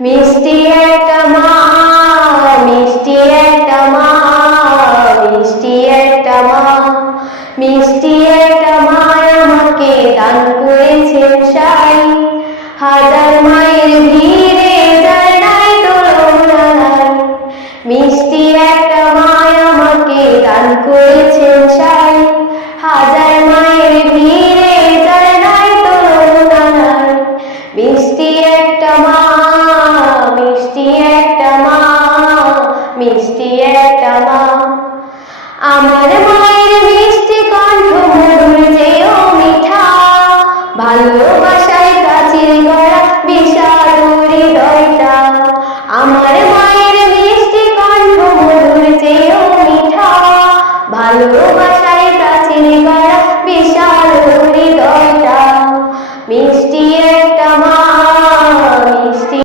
মিষ্টি একটা মা, মিষ্টি একটা মা, মিষ্টি একটা মা, মিষ্টি একটা মা আমাকে দান করেছেন সাই। হাজার মায়ের ভিড়ে যার নাই তুলনা নাই, মিষ্টি একটা মা আমাকে দান করেছেন সাই। হাজার মায়ের ভিড়ে যার নাই তুলনা নাই, মিষ্টি একটা মা, মিষ্টি একটা মা, মিষ্টি একটা মা।